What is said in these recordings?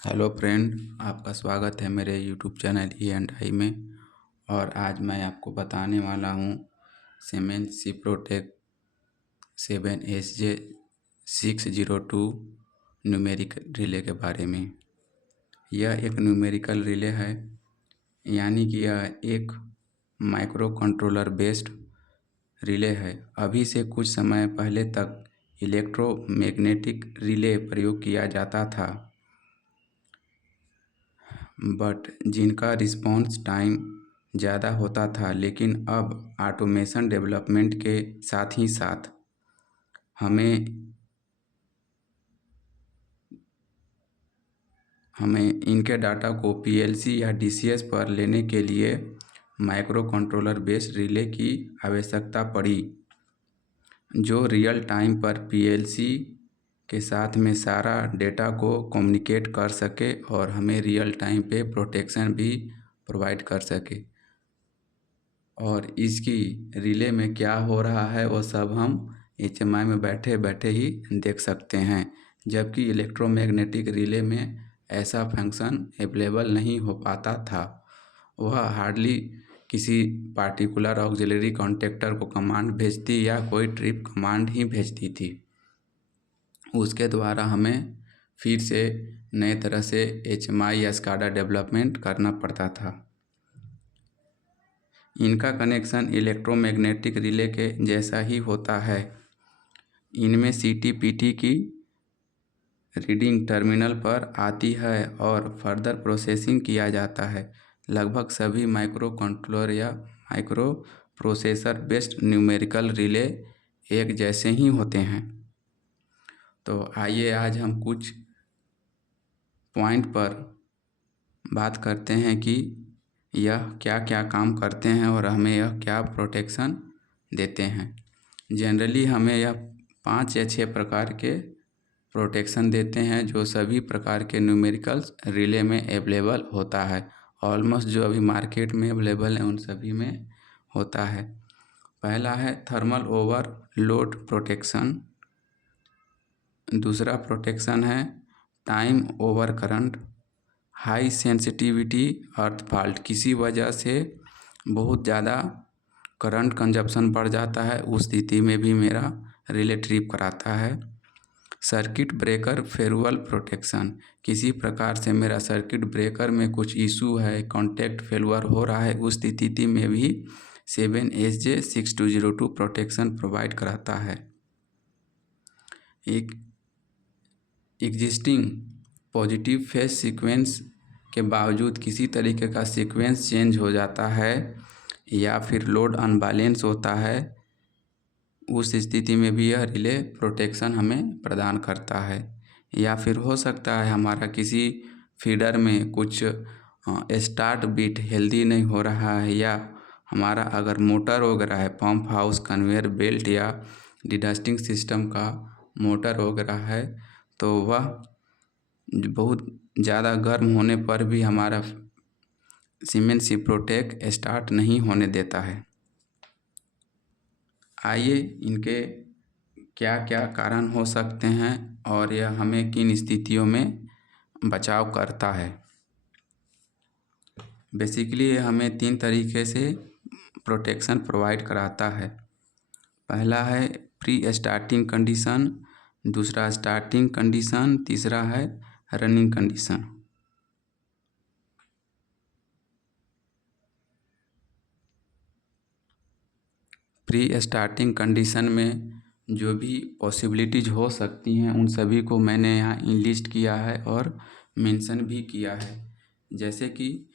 Hello friend, आपका स्वागत है मेरे YouTube channel E and I में। और आज मैं आपको बताने वाला हूँ सीमेंस सिप्रोटेक 7SJ602 न्यूमेरिक रिले के बारे में। यह एक न्यूमेरिकल रिले है, यानी कि यह एक माइक्रो कंट्रोलर बेस्ड रिले है। अभी से कुछ समय पहले तक इलेक्ट्रोमैग्नेटिक रिले प्रयोग किया जाता था, बट जिनका रिस्पॉन्स टाइम ज़्यादा होता था। लेकिन अब ऑटोमेशन डेवलपमेंट के साथ ही साथ हमें इनके डाटा को पीएलसी या डीसीएस पर लेने के लिए माइक्रो कंट्रोलर बेस्ड रिले की आवश्यकता पड़ी, जो रियल टाइम पर पीएलसी के साथ में सारा डेटा को कम्युनिकेट कर सके और हमें रियल टाइम पे प्रोटेक्शन भी प्रोवाइड कर सके। और इसकी रिले में क्या हो रहा है वो सब हम एचएमआई में बैठे बैठे ही देख सकते हैं, जबकि इलेक्ट्रोमैग्नेटिक रिले में ऐसा फंक्शन अवेलेबल नहीं हो पाता था। वह हार्डली किसी पार्टिकुलर ऑक्सिलरी कॉन्टेक्टर को कमांड भेजती या कोई ट्रिप कमांड ही भेजती थी। उसके द्वारा हमें फिर से नए तरह से एचएमआई या स्काडा डेवलपमेंट करना पड़ता था। इनका कनेक्शन इलेक्ट्रोमैग्नेटिक रिले के जैसा ही होता है। इनमें सीटीपीटी की रीडिंग टर्मिनल पर आती है और फर्दर प्रोसेसिंग किया जाता है। लगभग सभी माइक्रो कंट्रोलर या micro processor based numerical relay एक जैसे ही होते हैं। तो आइए आज हम कुछ पॉइंट पर बात करते हैं कि यह क्या क्या काम करते हैं और हमें यह क्या प्रोटेक्शन देते हैं। जनरली हमें यह 5 या 6 प्रकार के प्रोटेक्शन देते हैं, जो सभी प्रकार के न्यूमेरिकल्स रिले में अवेलेबल होता है। ऑलमोस्ट जो अभी मार्केट में अवेलेबल है उन सभी में होता है। पहला है थर्मल ओवरलोड प्रोटेक्शन। दूसरा प्रोटेक्शन है time over current. High sensitivity अर्थ फॉल्ट, किसी वजह से बहुत ज़्यादा करंट कंजप्शन बढ़ जाता है, उस स्थिति में भी मेरा रिले ट्रिप कराता है। सर्किट ब्रेकर फेरुअल प्रोटेक्शन, किसी प्रकार से मेरा सर्किट ब्रेकर में कुछ इशू है, कॉन्टैक्ट फेलुअर हो रहा है, उस स्थिति में भी 7SJ6202 प्रोटेक्शन प्रोवाइड कराता है। एक एग्जिस्टिंग पॉजिटिव फेज सीक्वेंस के बावजूद किसी तरीके का सीक्वेंस चेंज हो जाता है या फिर लोड अनबैलेंस होता है, उस स्थिति में भी यह रिले प्रोटेक्शन हमें प्रदान करता है। या फिर हो सकता है हमारा किसी फीडर में कुछ स्टार्ट बीट हेल्दी नहीं हो रहा है, या हमारा अगर मोटर वगैरह है, पंप हाउस, कन्वेयर बेल्ट या डिडस्टिंग सिस्टम का मोटर वगैरह है, तो वह बहुत ज़्यादा गर्म होने पर भी हमारा सीमेंस सिप्रोटेक स्टार्ट नहीं होने देता है। आइए इनके क्या क्या कारण हो सकते हैं और यह हमें किन स्थितियों में बचाव करता है। बेसिकली हमें 3 तरीके से प्रोटेक्शन प्रोवाइड कराता है। पहला है प्री स्टार्टिंग कंडीशन, दूसरा स्टार्टिंग कंडीशन, तीसरा है running condition. Pre starting condition में जो भी पॉसिबिलिटीज हो सकती हैं उन सभी को मैंने यहाँ लिस्ट किया है और मेंशन भी किया है। जैसे कि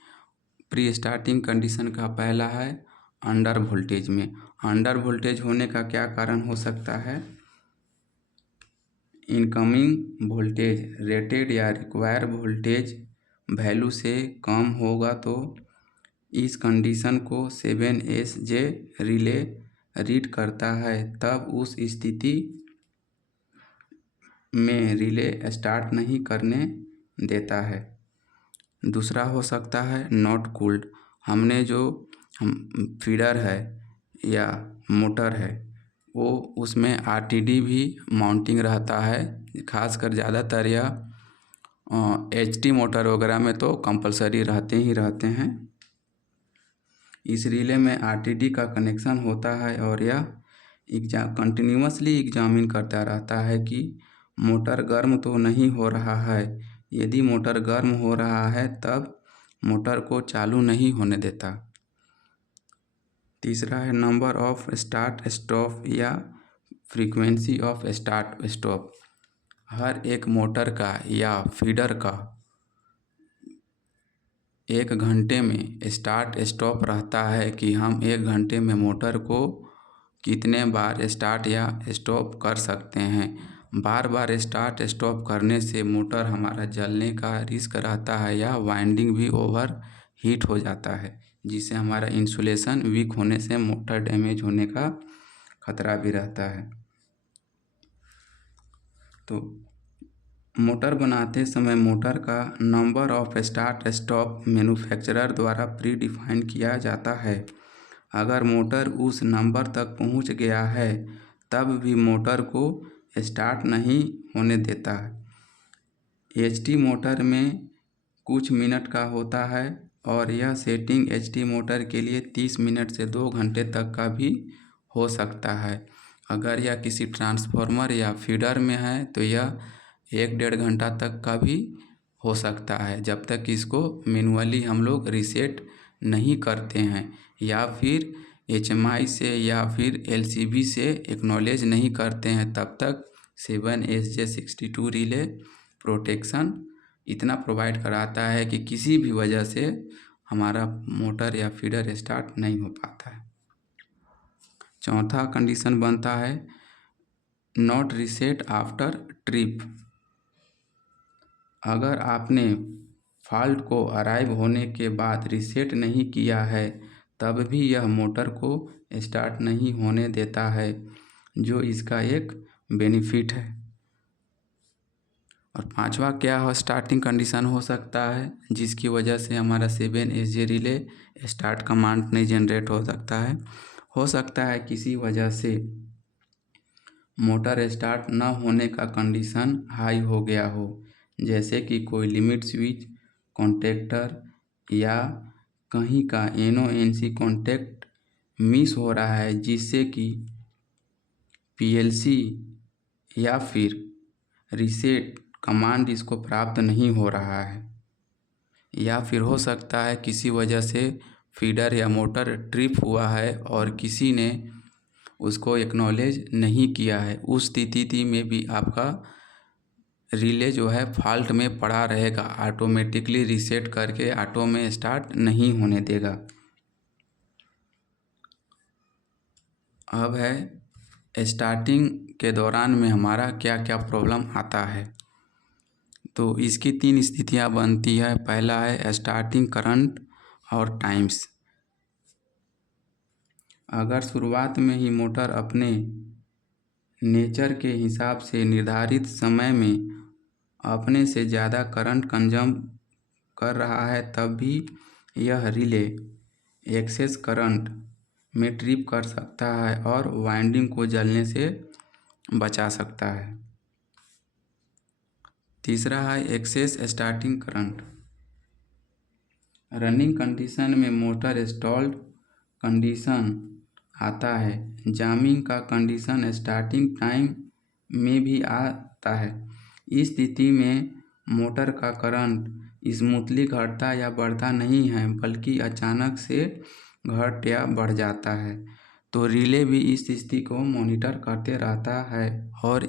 प्री स्टार्टिंग कंडीशन का पहला है अंडर वोल्टेज में। अंडर वोल्टेज होने का क्या कारण हो सकता है? इनकमिंग वोल्टेज रेटेड या रिक्वायर वोल्टेज वैल्यू से कम होगा तो इस कंडीशन को 7SJ रिले रीड करता है, तब उस स्थिति में रिले स्टार्ट नहीं करने देता है। दूसरा हो सकता है नॉट कूल्ड। हमने जो फीडर है या मोटर है वो उसमें आरटीडी भी माउंटिंग रहता है। खासकर ज़्यादातर यह HT मोटर वगैरह में तो कंपलसरी रहते ही रहते हैं। इस रिले में RTD का कनेक्शन होता है और यह कंटिन्यूसली एग्जामिन करता रहता है कि मोटर गर्म तो नहीं हो रहा है। यदि मोटर गर्म हो रहा है तब मोटर को चालू नहीं होने देता। तीसरा है नंबर ऑफ स्टार्ट स्टॉप या फ्रीक्वेंसी ऑफ स्टार्ट स्टॉप। हर एक मोटर का या फीडर का 1 घंटे में स्टार्ट स्टॉप रहता है कि हम 1 घंटे में मोटर को कितने बार स्टार्ट या स्टॉप कर सकते हैं। बार बार स्टार्ट स्टॉप करने से मोटर हमारा जलने का रिस्क रहता है या वाइंडिंग भी ओवर हीट हो जाता है, जिससे हमारा इंसुलेशन वीक होने से मोटर डैमेज होने का खतरा भी रहता है। तो मोटर बनाते समय मोटर का number of start stop manufacturer द्वारा प्री डिफाइन किया जाता है। अगर मोटर उस नंबर तक पहुंच गया है तब भी मोटर को स्टार्ट नहीं होने देता है। HT मोटर में कुछ मिनट का होता है और यह सेटिंग HT मोटर के लिए 30 मिनट से 2 घंटे तक का भी हो सकता है। अगर यह किसी ट्रांसफार्मर या फीडर में है तो यह 1-1.5 घंटा तक का भी हो सकता है, जब तक इसको मैनुअली हम लोग रीसेट नहीं करते हैं या फिर HMI से या फिर LCB से एक्नॉलेज नहीं करते हैं, तब तक 7SJ62 रिले प्रोटेक्शन इतना प्रोवाइड कराता है कि किसी भी वजह से हमारा मोटर या फीडर स्टार्ट नहीं हो पाता है। चौथा कंडीशन बनता है नॉट रीसेट आफ्टर ट्रिप। अगर आपने फॉल्ट को अराइव होने के बाद रीसेट नहीं किया है तब भी यह मोटर को स्टार्ट नहीं होने देता है, जो इसका एक बेनिफिट है। और पांचवा क्या हो स्टार्टिंग कंडीशन हो सकता है जिसकी वजह से हमारा 7SJ रिले स्टार्ट कमांड नहीं जनरेट हो सकता है किसी वजह से मोटर स्टार्ट न होने का कंडीशन हाई हो गया हो, जैसे कि कोई लिमिट स्विच कॉन्टेक्टर या कहीं का NONC कॉन्टेक्ट मिस हो रहा है, जिससे कि PLC या फिर रीसेट कमांड इसको प्राप्त नहीं हो रहा है। या फिर हो सकता है किसी वजह से फीडर या मोटर ट्रिप हुआ है और किसी ने उसको एक्नॉलेज नहीं किया है। उस स्थिति में भी आपका रिले जो है फॉल्ट में पड़ा रहेगा, ऑटोमेटिकली रीसेट करके ऑटो में स्टार्ट नहीं होने देगा। अब है स्टार्टिंग के दौरान में हमारा क्या क्या प्रॉब्लम आता है। तो इसकी 3 स्थितियां बनती है। पहला है स्टार्टिंग करंट और टाइम्स। अगर शुरुआत में ही मोटर अपने नेचर के हिसाब से निर्धारित समय में अपने से ज़्यादा करंट कंज्यूम कर रहा है तब भी यह रिले एक्सेस करंट में ट्रिप कर सकता है और वाइंडिंग को जलने से बचा सकता है। तीसरा है excess starting current. Running condition में मोटर स्टॉल्ड कंडीशन आता है। जामिंग का कंडीशन स्टार्टिंग टाइम में भी आता है। इस स्थिति में मोटर का करंट स्मूथली घटता या बढ़ता नहीं है, बल्कि अचानक से घट या बढ़ जाता है। तो रिले भी इस स्थिति को मॉनिटर करते रहता है और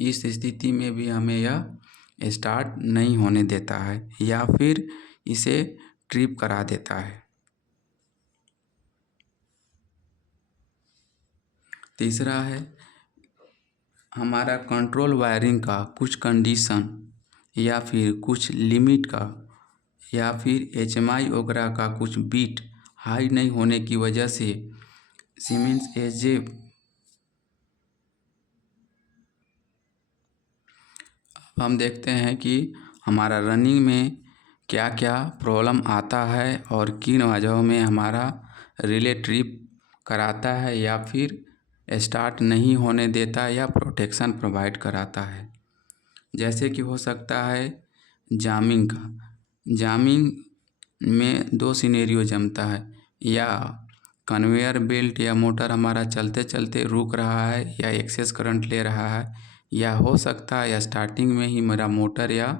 इस स्थिति में भी हमें यह स्टार्ट नहीं होने देता है या फिर इसे ट्रिप करा देता है। तीसरा है हमारा कंट्रोल वायरिंग का कुछ कंडीशन या फिर कुछ लिमिट का या फिर HMI वगैरह का कुछ बीट हाई नहीं होने की वजह से सीमेंस SJ हम देखते हैं कि हमारा रनिंग में क्या क्या प्रॉब्लम आता है और किन वजहों में हमारा रिले ट्रिप कराता है या फिर स्टार्ट नहीं होने देता या प्रोटेक्शन प्रोवाइड कराता है। जैसे कि हो सकता है जामिंग का। जामिंग में दो सिनेरियो जमता है, या कन्वेयर बेल्ट या मोटर हमारा चलते चलते रुक रहा है या एक्सेस करंट ले रहा है, या हो सकता है या स्टार्टिंग में ही मेरा मोटर या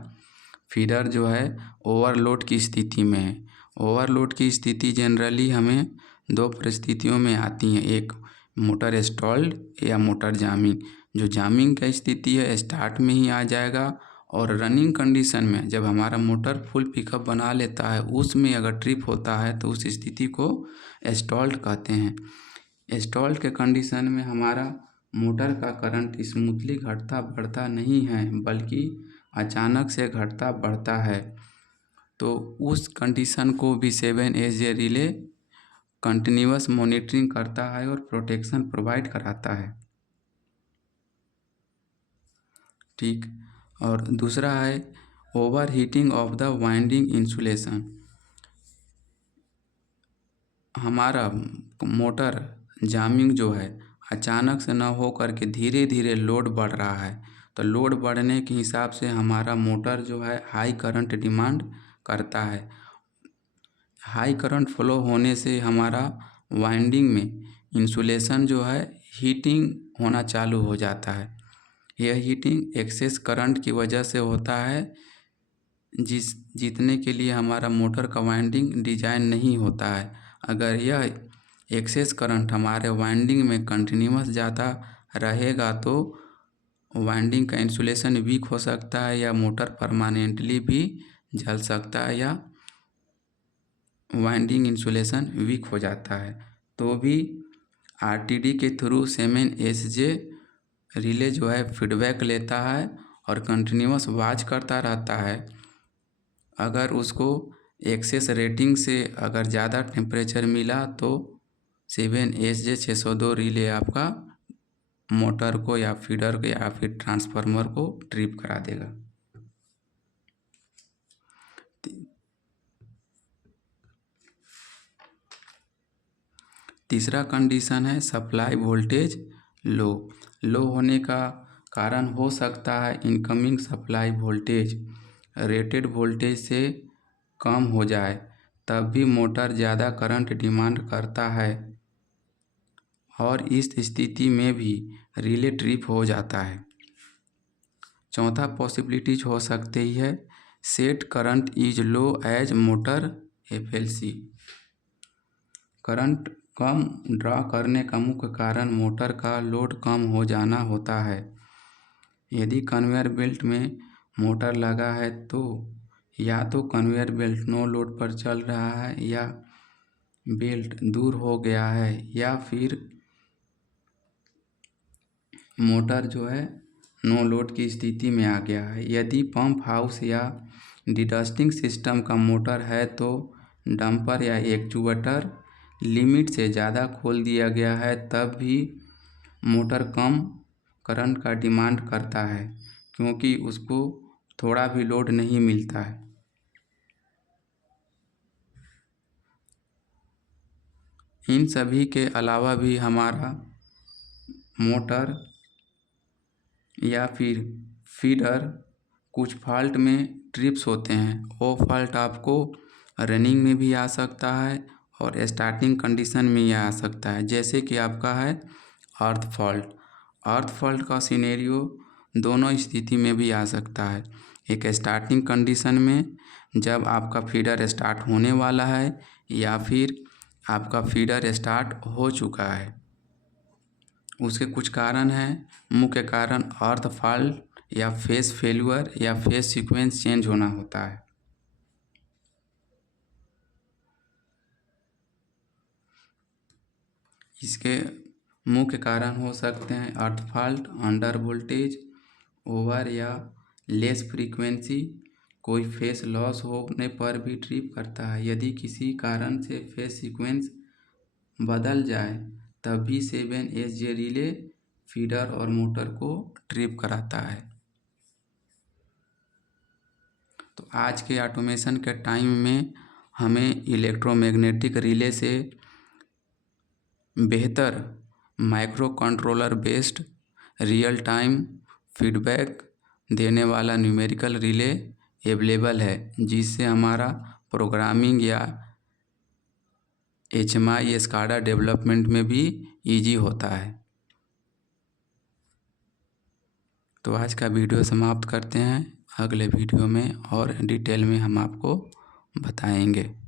फीडर जो है ओवरलोड की स्थिति में है। ओवरलोड की स्थिति जनरली हमें दो परिस्थितियों में आती हैं, एक मोटर स्टॉल्ड या मोटर जामिंग। जो जामिंग का स्थिति है स्टार्ट में ही आ जाएगा, और रनिंग कंडीशन में जब हमारा मोटर फुल पिकअप बना लेता है उसमें अगर ट्रिप होता है तो उस स्थिति को स्टॉल्ड कहते हैं। स्टॉल्ड के कंडीशन में हमारा मोटर का करंट स्मूथली घटता बढ़ता नहीं है, बल्कि अचानक से घटता बढ़ता है। तो उस कंडीशन को भी 7SJ रिले कंटिन्यूअस मॉनिटरिंग करता है और प्रोटेक्शन प्रोवाइड कराता है। ठीक। और दूसरा है over heating of the winding insulation. हमारा मोटर जामिंग जो है अचानक से न हो करके धीरे धीरे लोड बढ़ रहा है, तो लोड बढ़ने के हिसाब से हमारा मोटर जो है हाई करंट डिमांड करता है। हाई करंट फ्लो होने से हमारा वाइंडिंग में इंसुलेशन जो है हीटिंग होना चालू हो जाता है। यह हीटिंग एक्सेस करंट की वजह से होता है, जीतने के लिए हमारा मोटर का वाइंडिंग डिजाइन नहीं होता है। अगर यह एक्सेस करंट हमारे वाइंडिंग में कंटिन्यूअस जाता रहेगा तो वाइंडिंग का इंसुलेशन वीक हो सकता है, या मोटर परमानेंटली भी जल सकता है, या वाइंडिंग इंसुलेशन वीक हो जाता है। तो भी RTD के थ्रू 7SJ रिले जो है फीडबैक लेता है और कंटिन्यूअस वॉच करता रहता है। अगर उसको एक्सेस रेटिंग से अगर ज़्यादा टेम्परेचर मिला तो 7SJ 602 रिले आपका मोटर को या फीडर को या फिर ट्रांसफार्मर को ट्रिप करा देगा। तीसरा कंडीशन है सप्लाई वोल्टेज लो होने का कारण हो सकता है incoming supply voltage rated voltage से कम हो जाए, तब भी मोटर ज़्यादा करंट डिमांड करता है, और इस स्थिति में भी रिले ट्रिप हो जाता है। चौथा पॉसिबिलिटीज हो सकती है set current is low as motor FLC। Current कम ड्रा करने का मुख्य कारण मोटर का लोड कम हो जाना होता है। यदि कन्वेयर बेल्ट में मोटर लगा है तो या तो कन्वेयर बेल्ट नो लोड पर चल रहा है, या बेल्ट दूर हो गया है, या फिर मोटर जो है नो लोड की स्थिति में आ गया है। यदि पंप हाउस या डिडस्टिंग सिस्टम का मोटर है तो डंपर या एक्चुएटर लिमिट से ज़्यादा खोल दिया गया है, तब भी मोटर कम करंट का डिमांड करता है, क्योंकि उसको थोड़ा भी लोड नहीं मिलता है। इन सभी के अलावा भी हमारा मोटर या फिर फीडर कुछ फॉल्ट में ट्रिप्स होते हैं। वो फॉल्ट आपको रनिंग में भी आ सकता है और स्टार्टिंग कंडीशन में ही आ सकता है। जैसे कि आपका है अर्थ फॉल्ट का सिनेरियो दोनों स्थिति में भी आ सकता है। एक स्टार्टिंग कंडीशन में जब आपका फीडर स्टार्ट होने वाला है, या फिर आपका फीडर स्टार्ट हो चुका है। उसके कुछ कारण हैं। मुख्य कारण अर्थ फॉल्ट या फेस फेल्यूर या फेस सीक्वेंस चेंज होना होता है। इसके मुख्य कारण हो सकते हैं अर्थ फॉल्ट, अंडर वोल्टेज, ओवर या लेस फ्रीक्वेंसी। कोई फेस लॉस होने पर भी ट्रिप करता है। यदि किसी कारण से फेस सीक्वेंस बदल जाए तब भी 7SJ रिले फीडर और मोटर को ट्रिप कराता है। तो आज के ऑटोमेशन के टाइम में हमें इलेक्ट्रोमैग्नेटिक रिले से बेहतर micro controller based real time feedback देने वाला न्यूमेरिकल रिले अवेलेबल है, जिससे हमारा प्रोग्रामिंग या HMI SCADA डेवलपमेंट में भी ईजी होता है। तो आज का वीडियो समाप्त करते हैं, अगले वीडियो में और डिटेल में हम आपको बताएंगे।